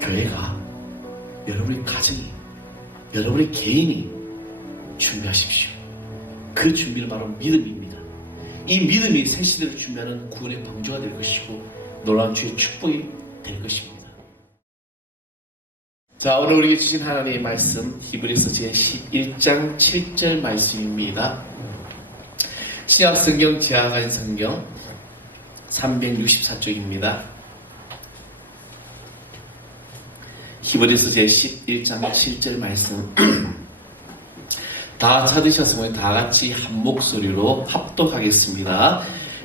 교회가, 여러분의 가정이, 여러분의 개인이 준비하십시오. 그 준비는 바로 믿음입니다. 이 믿음이 새 시대를 준비하는 구원의 방주가 될 것이고 놀라운 주의 축복이 될 것입니다. 자, 오늘 우리에게 주신 하나님의 말씀 히브리서 제11장 7절 말씀입니다. 신약성경 지하간 성경 364쪽입니다. 히브리서 제11장 7절 말씀 다 찾으셨으면 다같이 한 목소리로 합독하겠습니다.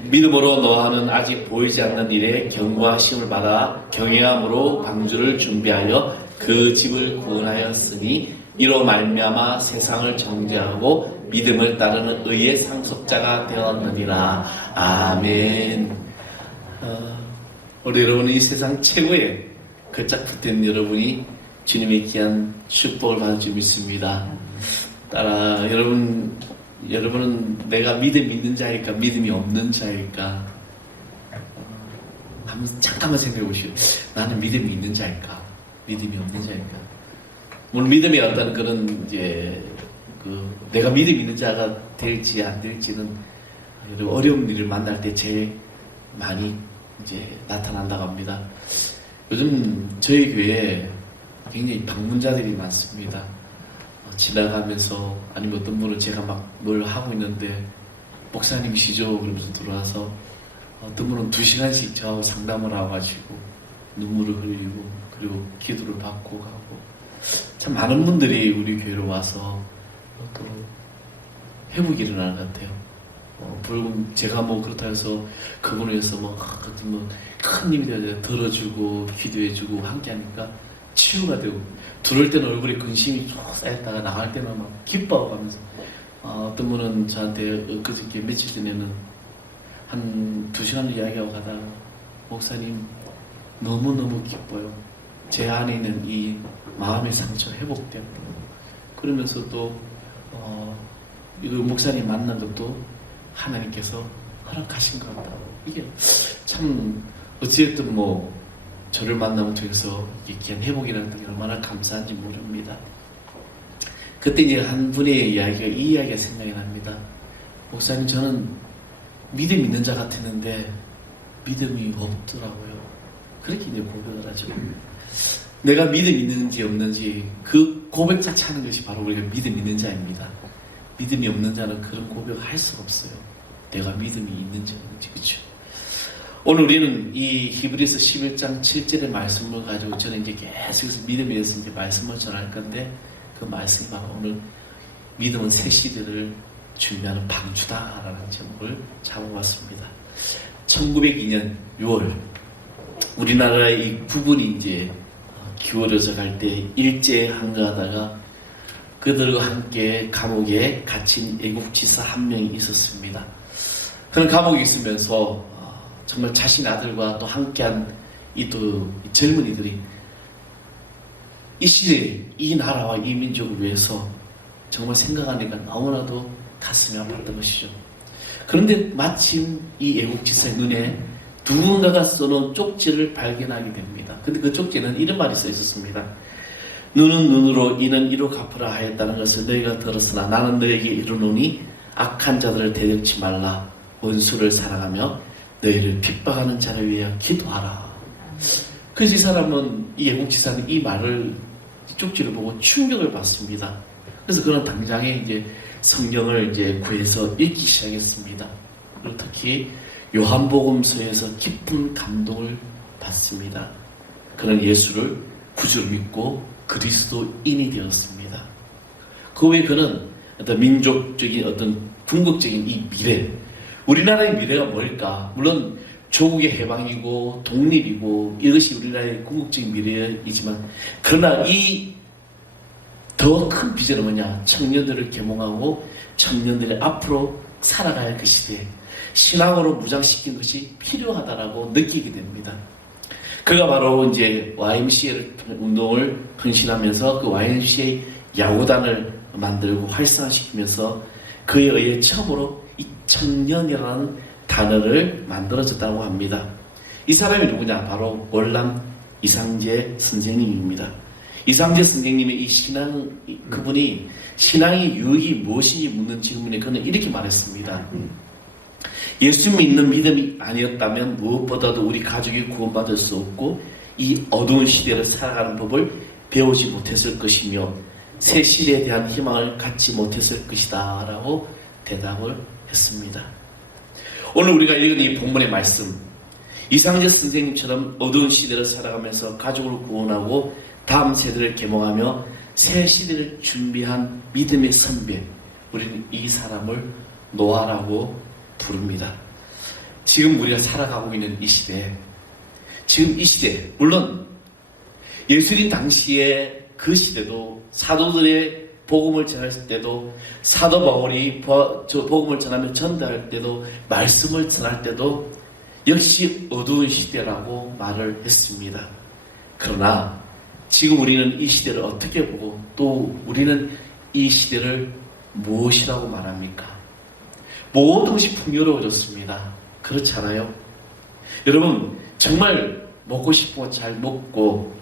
믿음으로 노아는 아직 보이지 않는 일에 경고와 시험을 받아 경외함으로 방주를 준비하여 그 집을 구원하였으니 이로 말미암아 세상을 정죄하고 믿음을 따르는 의의 상속자가 되었느니라. 아멘. 우리 여러분은 이 세상 최고의 걸작 붙은 여러분이 주님의 귀한 축복을 받을 줄 믿습니다. 따라 여러분은 내가 믿음이 있는 자일까 믿음이 없는 자일까? 한번 잠깐만 생각해 보시오. 나는 믿음이 있는 자일까 믿음이 없는 자일까? 물론 믿음의 어떤 그런 이제 내가 믿음 있는 자가 될지 안 될지는 어려운 일을 만날 때 제일 많이 이제 나타난다고 합니다. 요즘 저희 교회에 굉장히 방문자들이 많습니다. 지나가면서 아니면 어떤 분은 제가 막 뭘 하고 있는데 목사님이시죠? 그러면서 들어와서 어떤 분은 2시간씩 저하고 상담을 하고가지고 눈물을 흘리고 그리고 기도를 받고 가고 참 많은 분들이 우리 교회로 와서 또 회복이 일어나는 것 같아요. 제가 그렇다 해서 그분을 위해서 큰 힘이 되어 들어주고 기도해주고 함께 하니까 치유가 되고 들어올 때는 얼굴에 근심이 쭉 쌓였다가 나갈 때는 막 기뻐하면서 어떤 분은 저한테 그저께 며칠 전에는 한 2시간 이야기하고 가다가 목사님 너무너무 기뻐요. 제 안에 있는 이 마음의 상처 회복되고 그러면서 또 이거 목사님 만난 것도 하나님께서 허락하신 것 같다고. 이게 참 어찌됐든 저를 만나면 통해서 귀한 회복이라는 게 얼마나 감사한지 모릅니다. 그때 이제 한 분의 이 이야기가 생각이 납니다. 목사님, 저는 믿음 있는 자 같았는데 믿음이 없더라고요. 그렇게 이제 고백을 하죠. 내가 믿음 있는지 없는지 그 고백 자체 하는 것이 바로 우리가 믿음 있는 자입니다. 믿음이 없는 자는 그런 고백을 할 수가 없어요. 내가 믿음이 있는지 없는지. 그렇죠? 오늘 우리는 이 히브리서 11장 7절의 말씀을 가지고 저는 이제 계속해서 믿음에 대해서 이제 말씀을 전할 건데 그 말씀이 바로 오늘 믿음은 새 시대를 준비하는 방주다라는 제목을 잡아봤습니다. 1902년 6월 우리나라의 이 부분이 이제 기울어져 갈 때 일제 항거하다가 그들과 함께 감옥에 갇힌 애국지사 한 명이 있었습니다. 그런 감옥에 있으면서 정말 자신 아들과 또 함께한 이 젊은이들이 이 시대에 이 나라와 이 민족을 위해서 정말 생각하니까 너무나도 가슴이 아팠던 것이죠. 그런데 마침 이 애국지사의 눈에 누군가가 써놓은 쪽지를 발견하게 됩니다. 근데 그 쪽지에는 이런 말이 써 있었습니다. 눈은 눈으로 이는 이로 갚으라 하였다는 것을 너희가 들었으나 나는 너희에게 이르노니 악한 자들을 대적치 말라. 원수를 사랑하며 너희를 핍박하는 자를 위하여 기도하라. 그래서 이 사람은 이 애국지사는 이 말을 쪽지를 보고 충격을 받습니다. 그래서 그는 당장에 이제 성경을 이제 구해서 읽기 시작했습니다. 그리고 특히 요한복음서에서 깊은 감동을 받습니다. 그는 예수를 구주로 믿고 그리스도인이 되었습니다. 그 외에 그는 어떤 민족적인 어떤 궁극적인 이 미래, 우리나라의 미래가 뭘까? 물론 조국의 해방이고 독립이고 이것이 우리나라의 궁극적인 미래이지만 그러나 이 더 큰 비전은 뭐냐? 청년들을 계몽하고 청년들이 앞으로 살아가야 할 그 시대에 신앙으로 무장시킨 것이 필요하다라고 느끼게 됩니다. 그가 바로 이제 YMCA 운동을 헌신하면서 그 YMCA 야구단을 만들고 활성화시키면서 그에 의해 처음으로 이 청년이라는 단어를 만들어졌다고 합니다. 이 사람이 누구냐? 바로 월남 이상재 선생님입니다. 이상재 선생님의 이 신앙, 그분이 신앙의 유익이 무엇인지 묻는 질문에 그는 이렇게 말했습니다. 예수 믿는 믿음이 아니었다면 무엇보다도 우리 가족이 구원받을 수 없고 이 어두운 시대를 살아가는 법을 배우지 못했을 것이며 새 시대에 대한 희망을 갖지 못했을 것이다 라고 대답을 했습니다. 오늘 우리가 읽은 이 본문의 말씀, 이상재 선생님처럼 어두운 시대를 살아가면서 가족을 구원하고 다음 세대를 계몽하며 새 시대를 준비한 믿음의 선배, 우리는 이 사람을 노아라고 부릅니다. 지금 우리가 살아가고 있는 이 시대, 지금 이 시대, 물론 예수님 당시에 그 시대도 사도들의 복음을 전할 때도 사도 바울이 복음을 전하며 전달할 때도 말씀을 전할 때도 역시 어두운 시대라고 말을 했습니다. 그러나 지금 우리는 이 시대를 어떻게 보고 또 우리는 이 시대를 무엇이라고 말합니까? 모든 것이 풍요로워졌습니다. 그렇지 않아요? 여러분 정말 먹고 싶은 거 잘 먹고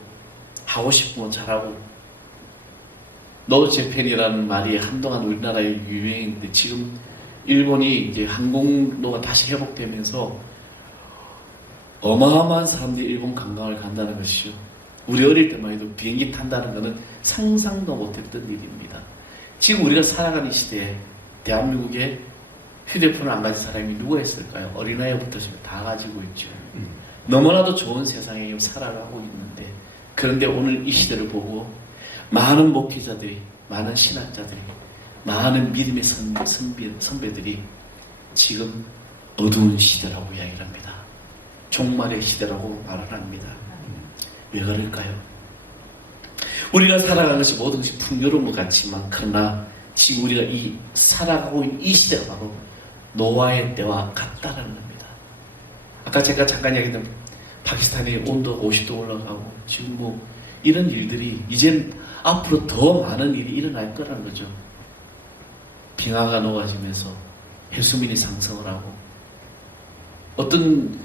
하고 싶은 거 잘하고 노제팬이라는 말이 한동안 우리나라에 유행인데 지금 일본이 이제 항공로가 다시 회복되면서 어마어마한 사람들이 일본 관광을 간다는 것이요. 우리 어릴 때만 해도 비행기 탄다는 것은 상상도 못했던 일입니다. 지금 우리가 살아가는 시대에 대한민국에 휴대폰을 안 가진 사람이 누가 있을까요? 어린아이부터 지금 다 가지고 있죠. 너무나도 좋은 세상에 살아가고 있는데 그런데 오늘 이 시대를 보고 많은 목회자들이, 많은 신학자들이, 많은 믿음의 선배들이 지금 어두운 시대라고 이야기를 합니다. 종말의 시대라고 말을 합니다. 왜 그럴까요? 우리가 살아가는 것이 모든 것이 풍요로운 것 같지만 그러나 지금 우리가 이 살아가고 있는 이 시대가 바로 노아의 때와 같다는 겁니다. 아까 제가 잠깐 얘기했던 파키스탄의 온도가 50도 올라가고 지금 뭐 이런 일들이 이젠 앞으로 더 많은 일이 일어날 거라는 거죠. 빙하가 녹아지면서 해수면이 상승을 하고 어떤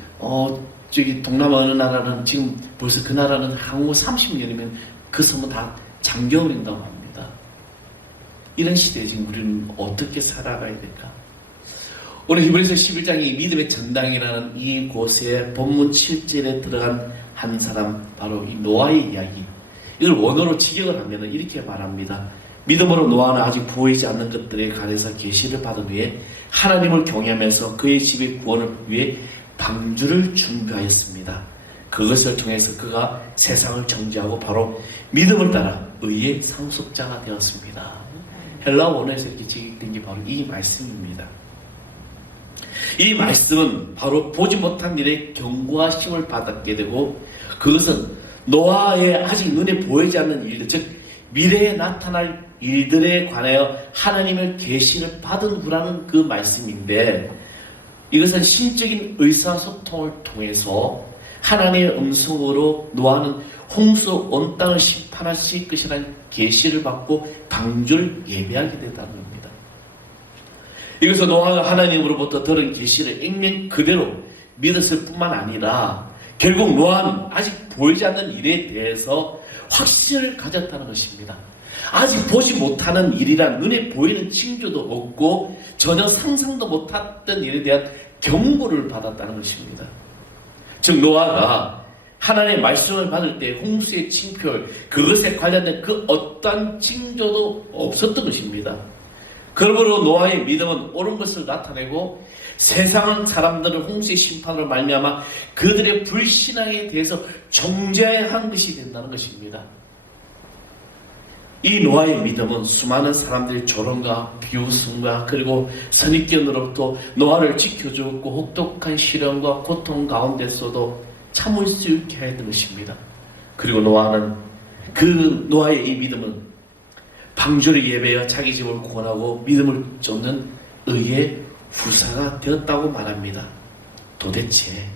저기 동남아 어느 나라는 지금 벌써 그 나라는 향후 30년이면 그 섬은 다 잠겨버린다고 합니다. 이런 시대에 지금 우리는 어떻게 살아가야 될까? 오늘 히브리서 11장이 믿음의 전당이라는 이곳에 본문 7절에 들어간 한 사람, 바로 이 노아의 이야기. 이걸 원어로 직역을 하면 이렇게 말합니다. 믿음으로 노아는 아직 보이지 않는 것들에 관해서 계시를 받은 후에 하나님을 경외하면서 그의 집의 구원을 위해 방주를 준비하였습니다. 그것을 통해서 그가 세상을 정죄하고 바로 믿음을 따라 의의 상속자가 되었습니다. 헬라 원어에서 이렇게 직역된 게 바로 이 말씀입니다. 이 말씀은 바로 보지 못한 일에 경고와 힘을 받게 되고 그것은 노아의 아직 눈에 보이지 않는 일들, 즉 미래에 나타날 일들에 관하여 하나님의 계시를 받은 후라는 그 말씀인데 이것은 신적인 의사소통을 통해서 하나님의 음성으로 노아는 홍수 온 땅을 심판하실 것이라는 계시를 받고 방주를 예배하게 된다는 겁니다. 이것은 노아가 하나님으로부터 들은 계시를 액면 그대로 믿었을 뿐만 아니라 결국 노아는 아직 보이지 않는 일에 대해서 확신을 가졌다는 것입니다. 아직 보지 못하는 일이란 눈에 보이는 징조도 없고 전혀 상상도 못했던 일에 대한 경고를 받았다는 것입니다. 즉 노아가 하나님의 말씀을 받을 때 홍수의 징표, 그것에 관련된 그 어떠한 징조도 없었던 것입니다. 그러므로 노아의 믿음은 옳은 것을 나타내고 세상 사람들은 홍수의 심판으로 말미암아 그들의 불신앙에 대해서 정죄한 것이 된다는 것입니다. 이 노아의 믿음은 수많은 사람들의 조롱과 비웃음과 그리고 선입견으로부터 노아를 지켜주었고 혹독한 시련과 고통 가운데서도 참을 수 있게 했던 것입니다. 그리고 노아는 그 노아의 이 믿음은 방주를 예배하여 자기 집을 구원하고 믿음을 쫓는 의의 후사가 되었다고 말합니다. 도대체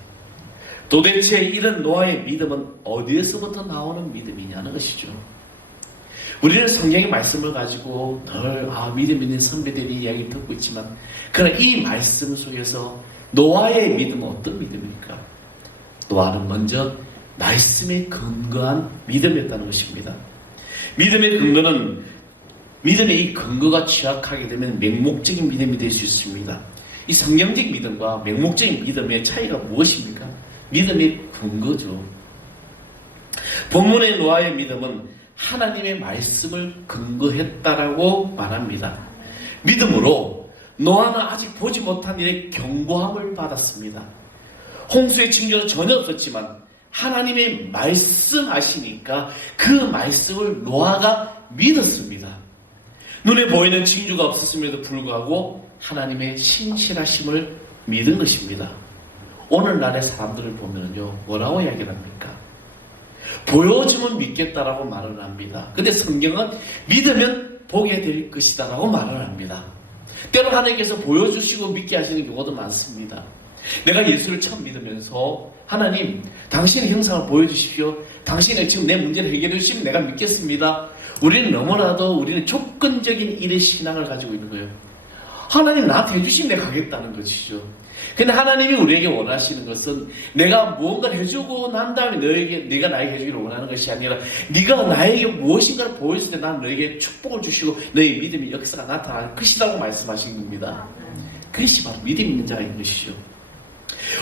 이런 노아의 믿음은 어디에서부터 나오는 믿음이냐는 것이죠. 우리는 성경의 말씀을 가지고 늘 믿음 있는 선배들이 이야기 듣고 있지만 그러나 이 말씀 속에서 노아의 믿음은 어떤 믿음입니까? 노아는 먼저 말씀에 근거한 믿음이었다는 것입니다. 믿음의 근거는 믿음의 이 근거가 취약하게 되면 맹목적인 믿음이 될 수 있습니다. 이 성경적 믿음과 맹목적인 믿음의 차이가 무엇입니까? 믿음의 근거죠. 본문의 노아의 믿음은 하나님의 말씀을 근거했다라고 말합니다. 믿음으로 노아는 아직 보지 못한 일에 경고함을 받았습니다. 홍수의 징조는 전혀 없었지만 하나님의 말씀하시니까 그 말씀을 노아가 믿었습니다. 눈에 보이는 징조가 없었음에도 불구하고 하나님의 신실하심을 믿은 것입니다. 오늘날의 사람들을 보면요, 뭐라고 이야기를 합니까? 보여주면 믿겠다라고 말을 합니다. 근데 성경은 믿으면 보게 될 것이다라고 말을 합니다. 때로 하나님께서 보여주시고 믿게 하시는 경우도 많습니다. 내가 예수를 처음 믿으면서 하나님, 당신의 형상을 보여주십시오. 당신이 지금 내 문제를 해결해 주시면 내가 믿겠습니다. 우리는 조건적인 일의 신앙을 가지고 있는 거예요. 하나님 나한테 해주시면 내가 가겠다는 것이죠. 근데 하나님이 우리에게 원하시는 것은 내가 무언가를 해주고 난 다음에 네가 나에게 해주기를 원하는 것이 아니라 네가 나에게 무엇인가를 보여줄 때 난 너에게 축복을 주시고 너의 믿음의 역사가 나타날 것이라고 말씀하신 겁니다. 그것이 바로 믿음 있는 자인 것이죠.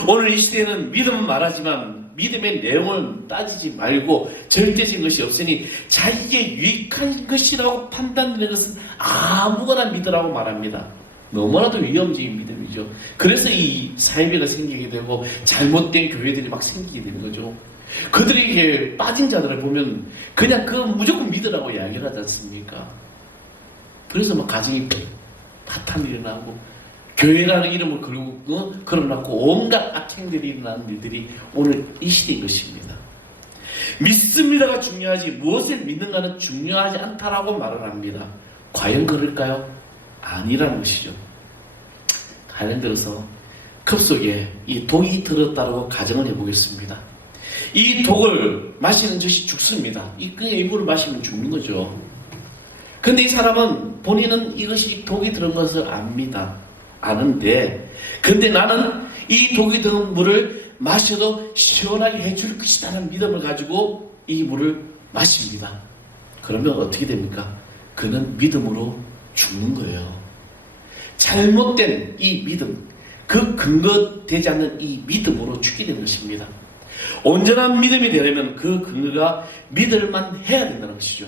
오늘 이 시대에는 믿음은 말하지만 믿음의 내용을 따지지 말고 절대적인 것이 없으니 자기에게 유익한 것이라고 판단되는 것은 아무거나 믿으라고 말합니다. 너무나도 위험적인 믿음이죠. 그래서 이 사이비가 생기게 되고 잘못된 교회들이 막 생기게 되는 거죠. 그들에게 빠진 자들을 보면 그냥 무조건 믿으라고 이야기를 하지 않습니까? 그래서 막 가정이 파탄이 일어나고 교회라는 이름을 걸어놨고 온갖 악행들이 일어나는 일들이 오늘 이 시대인 것입니다. 믿습니다가 중요하지 무엇을 믿는가는 중요하지 않다라고 말을 합니다. 과연 그럴까요? 아니라는 것이죠. 예를 들어서 컵 속에 이 독이 들었다고 가정을 해보겠습니다. 이 독을 마시는 것이 죽습니다. 그냥 이 물을 마시면 죽는 거죠. 근데 이 사람은 본인은 이것이 독이 들은 것을 압니다. 아는데 근데 나는 이 독이 든 물을 마셔도 시원하게 해줄 것이라는 믿음을 가지고 이 물을 마십니다. 그러면 어떻게 됩니까? 그는 믿음으로 죽는 거예요. 잘못된 이 믿음, 그 근거되지 않는 이 믿음으로 죽게 되는 것입니다. 온전한 믿음이 되려면 그 근거가 믿을만 해야 된다는 것이죠.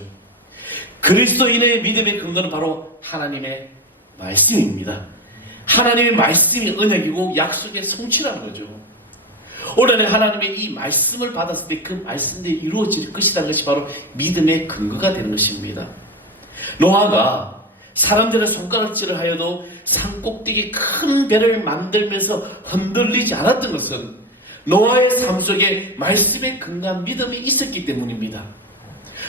그리스도인의 믿음의 근거는 바로 하나님의 말씀입니다. 하나님의 말씀이 언약이고 약속의 성취라는 거죠. 오늘은 하나님의 이 말씀을 받았을 때 그 말씀대로 이루어질 것이라는 것이 바로 믿음의 근거가 되는 것입니다. 노아가 사람들의 손가락질을 하여도 산꼭대기 큰 배를 만들면서 흔들리지 않았던 것은 노아의 삶 속에 말씀에 근거한 믿음이 있었기 때문입니다.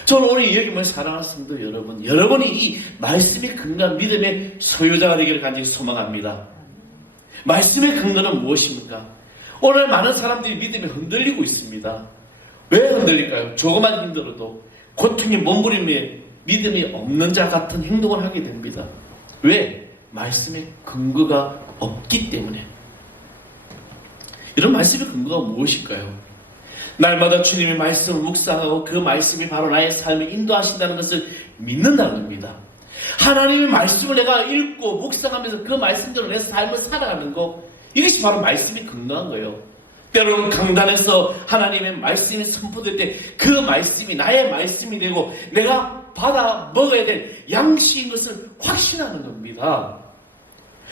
저는 오늘 이 여김을 사랑하는 여러분이 이 말씀에 근거한 믿음의 소유자가 되기를 간절히 소망합니다. 말씀의 근거는 무엇입니까? 오늘 많은 사람들이 믿음이 흔들리고 있습니다. 왜 흔들릴까요? 조금만 힘들어도 고통에 몸부림에 믿음이 없는 자 같은 행동을 하게 됩니다. 왜? 말씀의 근거가 없기 때문에. 이런 말씀의 근거가 무엇일까요? 날마다 주님의 말씀을 묵상하고 그 말씀이 바로 나의 삶을 인도하신다는 것을 믿는다는 겁니다. 하나님의 말씀을 내가 읽고 묵상하면서 그 말씀대로 내 삶을 살아가는 것, 이것이 바로 말씀이 근거한 거예요. 때로는 강단에서 하나님의 말씀이 선포될 때 그 말씀이 나의 말씀이 되고 내가 받아 먹어야 될 양식인 것을 확신하는 겁니다.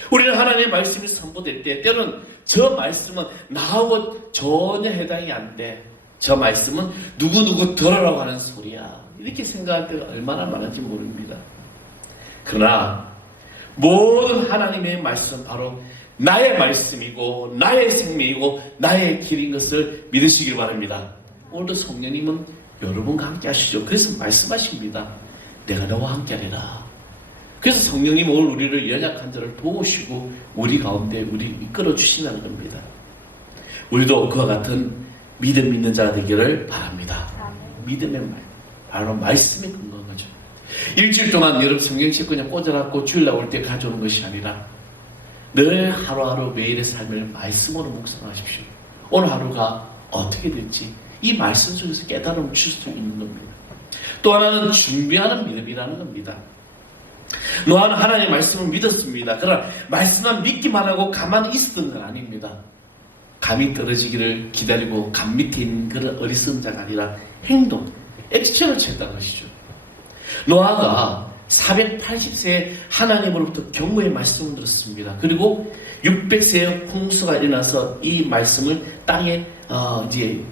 우리는 하나님의 말씀이 선포될 때 때로는 저 말씀은 나하고 전혀 해당이 안 돼. 저 말씀은 누구누구 들으라고 하는 소리야. 이렇게 생각할 때가 얼마나 많은지 모릅니다. 그러나 모든 하나님의 말씀은 바로 나의 말씀이고 나의 생명이고 나의 길인 것을 믿으시길 바랍니다. 오늘도 성령님은 여러분과 함께 하시죠. 그래서 말씀하십니다. 내가 너와 함께 하리라. 그래서 성령님 오늘 우리를 연약한 자를 도우시고 우리 가운데 우리를 이끌어 주신다는 겁니다. 우리도 그와 같은 믿음 있는 자가 되기를 바랍니다. 믿음의 말, 바로 말씀에 근거한 거죠. 일주일 동안 여러분 성경책 그냥 꽂아놨고 주일 나올 때 가져오는 것이 아니라 늘 하루하루 매일의 삶을 말씀으로 묵상하십시오. 오늘 하루가 어떻게 될지 이 말씀 속에서 깨달음을 줄 수 있는 겁니다. 또 하나는 준비하는 믿음이라는 겁니다. 노아는 하나님의 말씀을 믿었습니다. 그러나 말씀만 믿기만 하고 가만히 있었던 건 아닙니다. 감이 떨어지기를 기다리고 감 밑에 있는 그런 어리석은 자가 아니라 행동, 액션을 취했다는 것이죠. 노아가 480세에 하나님으로부터 경고의 말씀을 들었습니다. 그리고 600세의 홍수가 일어나서 이 말씀을 땅에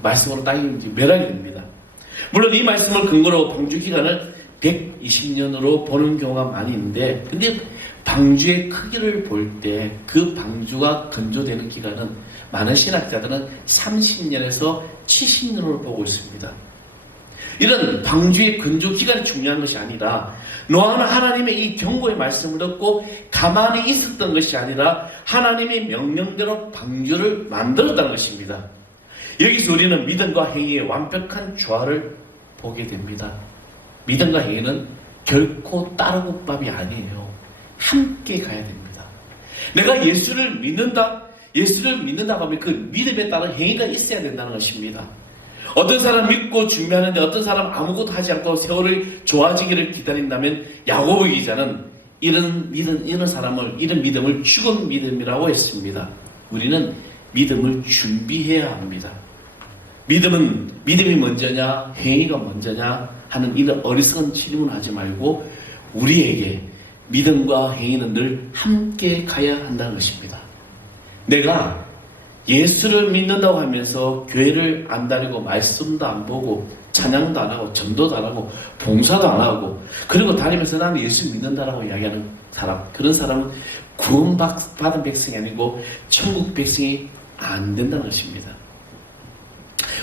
말씀으로 땅에 멸하게 됩니다. 물론 이 말씀을 근거로 방주 기간을 120년으로 보는 경우가 많이 있는데, 근데 방주의 크기를 볼 때 그 방주가 건조되는 기간은 많은 신학자들은 30년에서 70년으로 보고 있습니다. 이런 방주의 건조 기간이 중요한 것이 아니라 노아는 하나님의 이 경고의 말씀을 듣고 가만히 있었던 것이 아니라 하나님의 명령대로 방주를 만들었다는 것입니다. 여기서 우리는 믿음과 행위의 완벽한 조화를 보게 됩니다. 믿음과 행위는 결코 따르고 밥이 아니에요. 함께 가야 됩니다. 내가 예수를 믿는다고 하면 그 믿음에 따른 행위가 있어야 된다는 것입니다. 어떤 사람 믿고 준비하는데 어떤 사람 아무것도 하지 않고 세월이 좋아지기를 기다린다면 야고보 기자는 이런 믿음을 죽은 믿음이라고 했습니다. 우리는 믿음을 준비해야 합니다. 믿음이 먼저냐 행위가 먼저냐 하는 이런 어리석은 질문을 하지 말고 우리에게 믿음과 행위는 늘 함께 가야 한다는 것입니다. 내가 예수를 믿는다고 하면서 교회를 안 다니고 말씀도 안 보고 찬양도 안 하고 전도도 안 하고 봉사도 안 하고 그리고 다니면서 나는 예수 믿는다라고 이야기하는 사람, 그런 사람은 구원받은 백성이 아니고 천국 백성이 안 된다는 것입니다.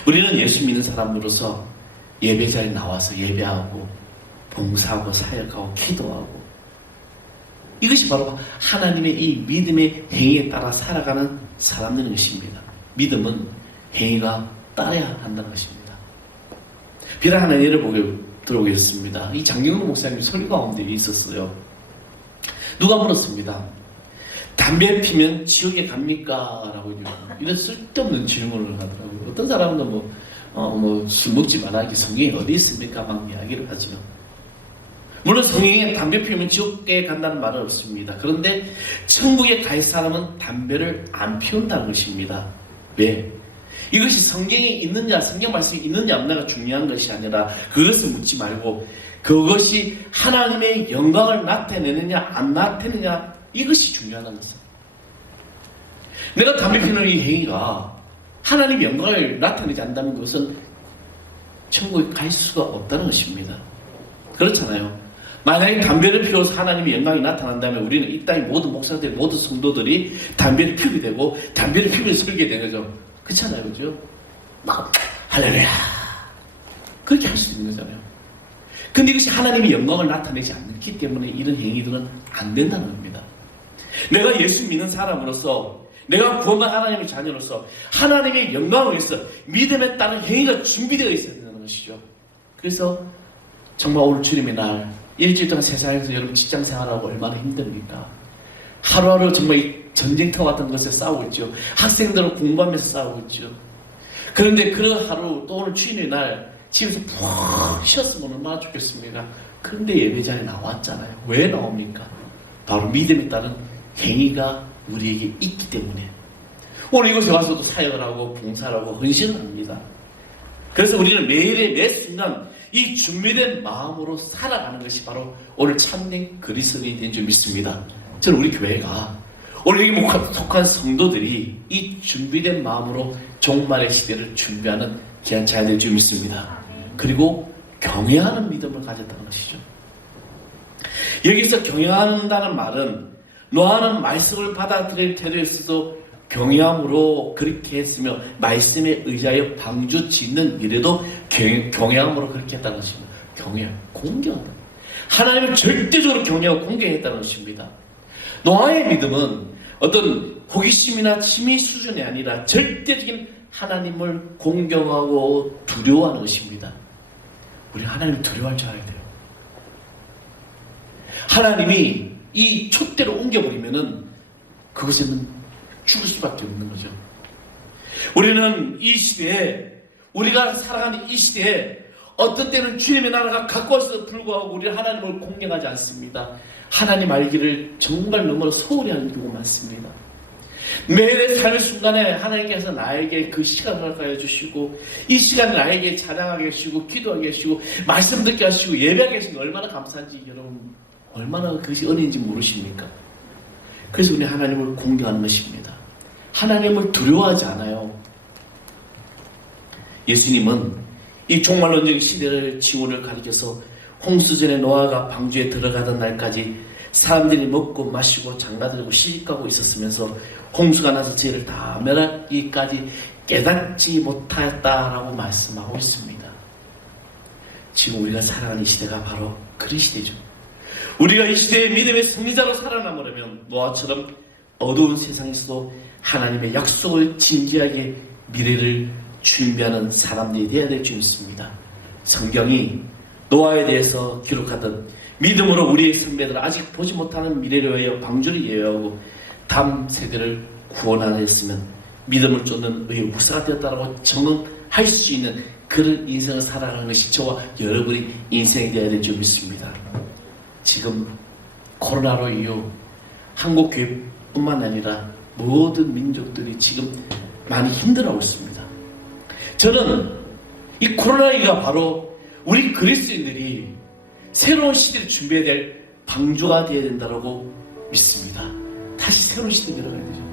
우리는 예수 믿는 사람으로서 예배자에 나와서 예배하고 봉사하고 사역하고 기도하고 이것이 바로 하나님의 이 믿음의 행위에 따라 살아가는 사람들인 것입니다. 믿음은 행위가 따라야 한다는 것입니다. 비단 하나 예를 들어보겠습니다. 이 장경록 목사님 설교 가운데 있었어요. 누가 물었습니다. 담배 피면 지옥에 갑니까? 라고 이런 쓸데없는 질문을 하더라고요. 어떤 사람은 술 먹지 말아야 성경이 어디 있습니까? 막 이야기를 하죠. 물론 성경에 담배 피우면 지옥에 간다는 말은 없습니다. 그런데 천국에 갈 사람은 담배를 안 피운다는 것입니다. 왜? 이것이 성경에 있느냐, 성경 말씀이 있느냐 없느냐가 중요한 것이 아니라 그것을 묻지 말고 그것이 하나님의 영광을 나타내느냐 안 나타내느냐 이것이 중요하다는 것입니다. 내가 담배 피우는 이 행위가 하나님의 영광을 나타내지 않는다면 그것은 천국에 갈 수가 없다는 것입니다. 그렇잖아요. 만약에 담배를 피워서 하나님의 영광이 나타난다면 우리는 이 땅의 모든 목사들, 모든 성도들이 담배를 피우게 되고 담배를 피우면서 설게 되는 거죠. 그렇잖아요. 그죠? 막 할렐루야 그렇게 할 수 있는 거잖아요. 근데 이것이 하나님의 영광을 나타내지 않기 때문에 이런 행위들은 안 된다는 겁니다. 내가 예수 믿는 사람으로서 내가 구원받은 하나님의 자녀로서 하나님의 영광을 위해서 믿음에 따른 행위가 준비되어 있어야 된다는 것이죠. 그래서 정말 오늘 주님의 날 일주일 동안 세상에서 여러분 직장 생활하고 얼마나 힘듭니까? 하루하루 정말 이 전쟁터 같은 것에 싸우고 있죠. 학생들은 공부하면서 싸우고 있죠. 그런데 그 하루 또 오늘 주님의 날 집에서 푹 쉬었으면 얼마나 좋겠습니까? 그런데 예배자에 나왔잖아요. 왜 나옵니까? 바로 믿음에 따른 행위가 우리에게 있기 때문에 오늘 이곳에 와서도 사역을 하고 봉사를 하고 헌신을 합니다. 그래서 우리는 매일의 매 순간 이 준비된 마음으로 살아가는 것이 바로 오늘 참된 그리스도인이 된 줄 믿습니다. 저는 우리 교회가 오늘 여기 속한 성도들이 이 준비된 마음으로 종말의 시대를 준비하는 귀한 자가 될 줄 믿습니다. 그리고 경외하는 믿음을 가졌다는 것이죠. 여기서 경외한다는 말은 노아는 말씀을 받아들일 태도에서도 경외함으로 그렇게 했으며 말씀에 의지하여 방주 짓는 일에도 경외함으로 그렇게 했다는 것입니다. 공경하다. 하나님을 절대적으로 경외하고 공경했다는 것입니다. 노아의 믿음은 어떤 호기심이나 취미 수준이 아니라 절대적인 하나님을 공경하고 두려워하는 것입니다. 우리 하나님을 두려워할 줄 알아야 돼요. 하나님이 이 촛대로 옮겨버리면은 그것에는 죽을 수밖에 없는 거죠. 우리는 이 시대에 우리가 살아가는 이 시대에 어떤 때는 주님의 나라가 가까워서 불구하고 우리는 하나님을 공경하지 않습니다. 하나님 알기를 정말 너무 소홀히 하는 경우가 많습니다. 매일의 삶의 순간에 하나님께서 나에게 그 시간을 허락하여 주시고 이 시간을 나에게 찬양하게 하시고 기도하게 하시고 말씀 듣게 하시고 예배하게 하시고 얼마나 감사한지 여러분 얼마나 그것이 은혜인지 모르십니까? 그래서 우리 하나님을 공경하는 것입니다. 하나님을 두려워하지 않아요. 예수님은 이 종말론적 시대를 징후를 가리켜서 홍수전에 노아가 방주에 들어가던 날까지 사람들이 먹고 마시고 장가들고 시집가고 있었으면서 홍수가 나서 죄를 다 멸하기까지 깨닫지 못하였다라고 말씀하고 있습니다. 지금 우리가 살아가는 이 시대가 바로 그런 시대죠. 우리가 이 시대의 믿음의 승리자로 살아남으려면 노아처럼 어두운 세상에서도 하나님의 약속을 진지하게 미래를 준비하는 사람들이 되어야 될 줄 믿습니다. 성경이 노아에 대해서 기록하던 믿음으로 우리의 선배들 아직 보지 못하는 미래를 위하여 방주를 예언하고 다음 세대를 구원하였으면 믿음을 쫓는 의의 후사가 되었다고 증언할 수 있는 그런 인생을 살아가는 것이 저와 여러분의 인생이 되어야 될 줄 믿습니다. 지금 코로나로 이후 한국 교회뿐만 아니라 모든 민족들이 지금 많이 힘들어하고 있습니다. 저는 이 코로나19가 바로 우리 그리스도인들이 새로운 시대를 준비해야 될 방주가 되어야 된다고 믿습니다. 다시 새로운 시대에 들어가야 되죠.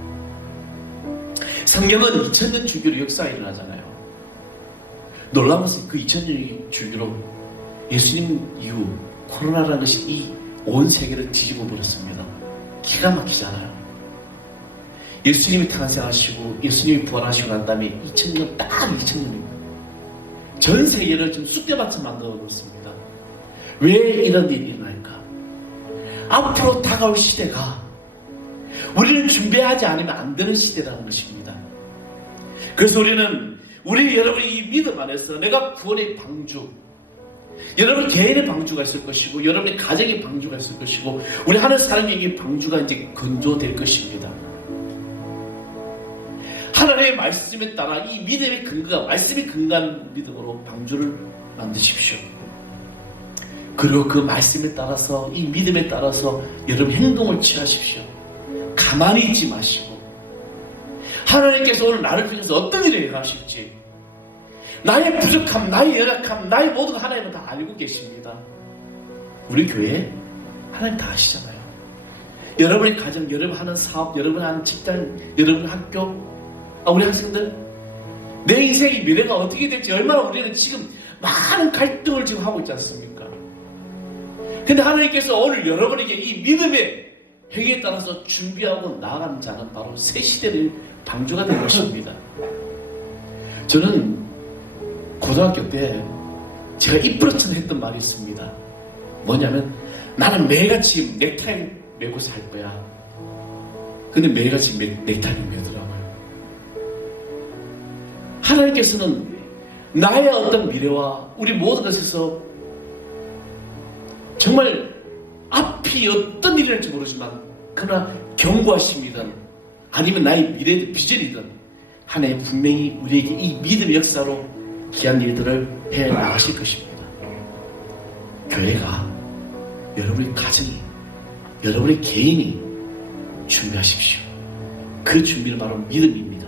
성경은 2000년 주기로 역사가 일어나잖아요. 놀라운 것은 그 2000년 주기로 예수님 이후 코로나라는 것이 이 온 세계를 뒤집어 버렸습니다. 기가 막히잖아요. 예수님이 탄생하시고 예수님이 부활하시고 난 다음에 2000년 딱 2000년입니다. 전 세계를 지금 쑥대밭을 만들어 놓습니다. 왜 이런 일이 일어날까? 앞으로 다가올 시대가 우리는 준비하지 않으면 안 되는 시대라는 것입니다. 그래서 우리는 여러분이 이 믿음 안에서 내가 구원의 방주, 여러분 개인의 방주가 있을 것이고 여러분의 가정의 방주가 있을 것이고 우리 하는 사람에게 방주가 이제 건조될 것입니다. 하나님의 말씀에 따라 이 믿음의 근거가 말씀이 근거한 믿음으로 방주를 만드십시오. 그리고 그 말씀에 따라서 이 믿음에 따라서 여러분 행동을 취하십시오. 가만히 있지 마시고 하나님께서 오늘 나를 통해서 어떤 일을 일어나실지 나의 부족함, 나의 연약함, 나의 모든 걸 하나님은 다 알고 계십니다. 우리 교회 하나님 다 아시잖아요. 여러분의 가정, 여러분 하는 사업, 여러분 하는 직장, 여러분 학교, 우리 학생들 내 인생의 미래가 어떻게 될지 얼마나 우리는 지금 많은 갈등을 지금 하고 있지 않습니까? 근데 하나님께서 오늘 여러분에게 이 믿음의 행위에 따라서 준비하고 나아가는 자는 바로 새 시대의 방주가 될 것입니다. 저는 고등학교 때 제가 이쁘러천 했던 말이 있습니다. 뭐냐면 나는 매일같이 넥타이 메고 살 거야. 근데 매일같이 넥타이를 메더라고요. 하나님께서는 나의 어떤 미래와 우리 모든 것에서 정말 앞이 어떤 일이 날지 모르지만 그러나 경고하심이든 아니면 나의 미래의 비전이든 하나님 분명히 우리에게 이 믿음의 역사로 귀한 일들을 해나가실 것입니다. 교회가 여러분의 가정이 여러분의 개인이 준비하십시오. 그 준비는 바로 믿음입니다.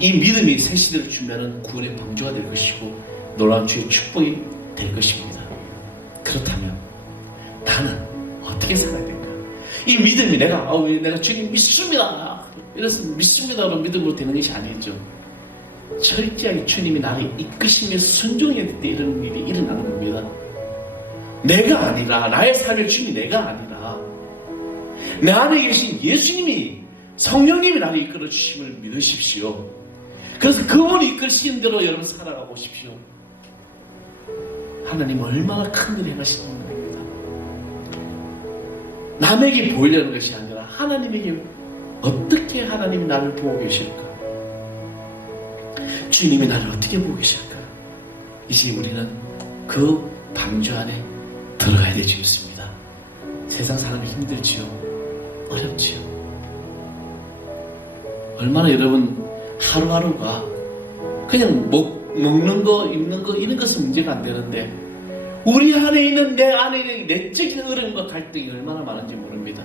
이 믿음이 새 시대를 준비하는 구원의 방주가 될 것이고 놀라운 주의 축복이 될 것입니다. 그렇다면 나는 어떻게 살아야 될까? 이 믿음이 내가 주님 믿습니다. 이래서 믿습니다로 믿음으로 되는 것이 아니죠. 철저하게 주님이 나를 이끄시며 순종해야 될 때 이런 일이 일어나는 겁니다. 내가 아니라 나의 삶의 주님이 내가 아니라 내 안에 계신 예수님이 성령님이 나를 이끌어 주심을 믿으십시오. 그래서 그분이 이끌시는 대로 여러분 살아가 보십시오. 하나님 얼마나 큰 일을 행하시는 겁니다. 남에게 보이려는 것이 아니라 하나님에게 어떻게 하나님이 나를 보고 계실까? 주님이 나를 어떻게 보고 계실까? 이제 우리는 그 방주 안에 들어가야 되지 않습니다. 세상 사람이 힘들지요. 어렵지요. 얼마나 여러분 하루하루가 그냥 먹는 거, 입는 거 이런 것은 문제가 안 되는데 우리 안에 있는 내 안에 있는 내적인 어려움과 갈등이 얼마나 많은지 모릅니다.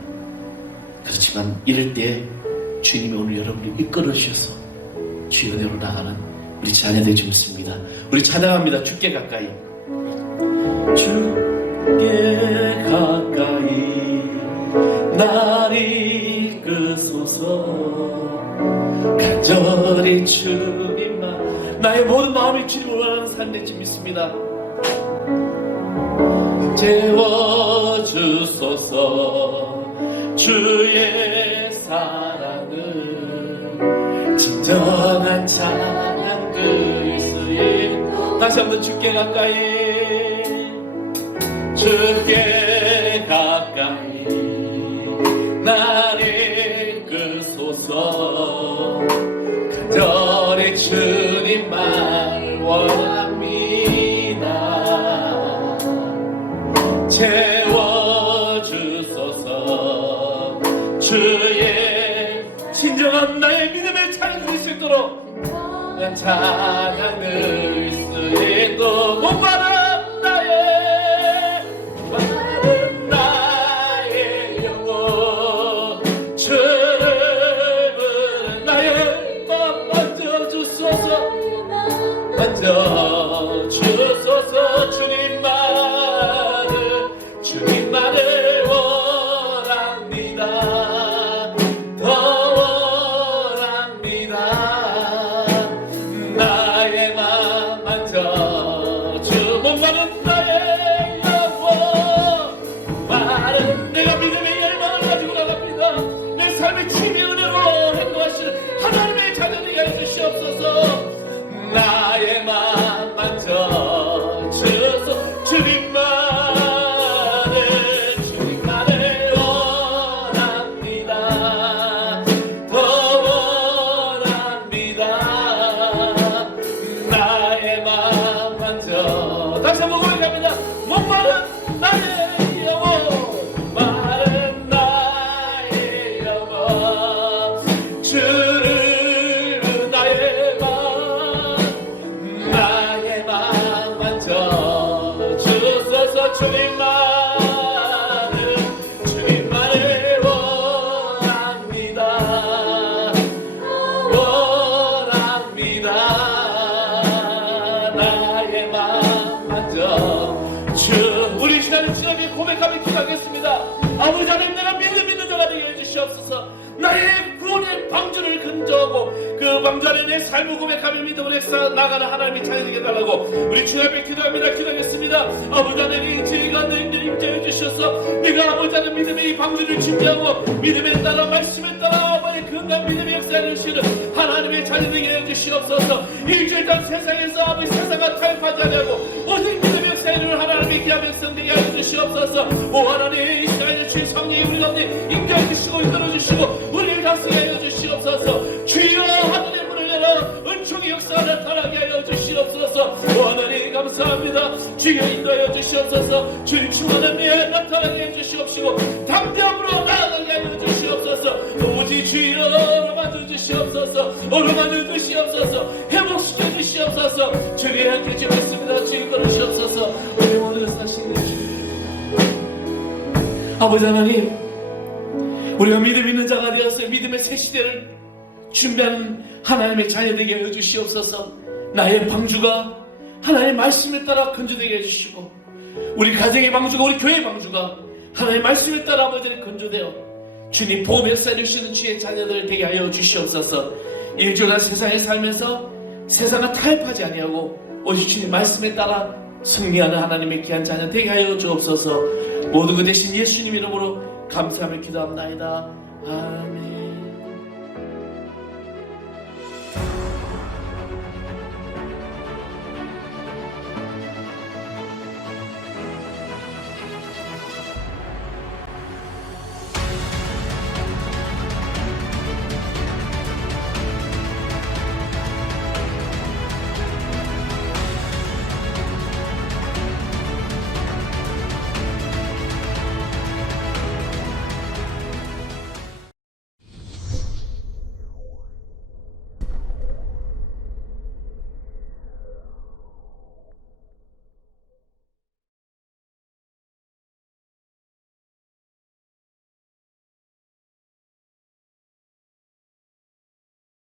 그렇지만 이럴 때 주님이 오늘 여러분을 이끌어 주셔서 주의 은혜로 나가는 우리 자녀 되지 않습니다. 우리 찬양합니다. 주께 가까이. 주께 가까이 날 이끄소서 간절히 주님만 나의 모든 마음이 주님을 원하는 삶 되지 믿습니다. 채워주소서 주의 사랑을 진정한 찬양 드릴 수 있도록 다시 한번 주께 가까이 주께 가까이 날 이끄소서 간절히 주님만 원합니다. 채워주소서 주의 진정한 나의 믿음을 찬양할 수 있도록 찬양을 수 있도록 목마른 나의 영혼 주를 부르는 나의 맘 만져주소서 만져주소서 주님만을 원합니다. 더 원합니다. 나의 맘 만져주 목마른 나의 영혼 마른 내가 믿음의 열망을 가지고 나갑니다. 내 삶의 주님의 은혜로 행동하시는 하나님의 자녀들이 해주시옵소서. 나의 맘 만져주소서 주님만을 원합니다. 더 원합니다. 나의 맘 만져 다시 한번 고백합니다. 목마른 나의 영혼 마른 나의 영혼 주를 나의 맘 만져주소서 주님만을 원합니다. 원합니다. 나의 맘 만져 우리 시간을 주님께 고백하며 기도하겠습니다. 아버지 하나님 내가 믿음 있는 자가 되게 해주시옵소서. 나의 구원의 방주를 근저하고 그 방주 안에 내 삶을 고백하며 믿음을 해서 나가는 하나님의 자녀되게 해달라고 우리 주님 앞에 기도합니다. 기도하겠습니다. 아버지 하나님 저희가 너희들 임재해 주셔서 내가 아버지 하나님 믿음의 이 방주를 침대하고 믿음에 따라 말씀에 따라 아버지 건강 믿음의 역사를 주시는 하나님의 자녀되게 해주시옵소서. 일주일간 세상에서 아버지 세상과 타협하지 않냐고 오직 믿음의 역사를 하나님의 귀한 백성되게 해주시옵소서. 오 하나님 이 시간에 주의 성령이 우리 가운데 임재해 주시고 이끌어 주시고 우리를 다스리게 하여 주시옵소서. 주여 하늘의 문을 열어 은총의 역사가 나타나게 하여 주시옵소서. 오 하나님 감사합니다. 주여 인도하여 주시옵소서. 주님 충만한 내 나타나게 해 주시옵시고 담대함으로 나아가게 하여 주시옵소서. 오직 주여 어루만져 주시옵소서. 어루만져 주시옵소서. 회복시켜 주시옵소서. 주님 함께 주겠습니다. 주님 걸으시옵소서. 우리 오늘 사신 주님 아버지 하나님 우리가 믿음 있는 자가 되어서 믿음의 새 시대를 준비하는 하나님의 자녀되게 해주시옵소서. 나의 방주가 하나님의 말씀에 따라 건조되게 해주시고 우리 가정의 방주가 우리 교회의 방주가 하나님의 말씀에 따라 아버지를 건조되어 주님 보험 역사해 주시는 주의 자녀들 되게 하여 주시옵소서. 일주일간 세상에 살면서 세상과 타협하지 아니하고 오직 주님 말씀에 따라 승리하는 하나님의 귀한 자녀 되게 하여 주옵소서. 모든 것 대신 예수님 이름으로 감사하며 기도합나이다. 아멘.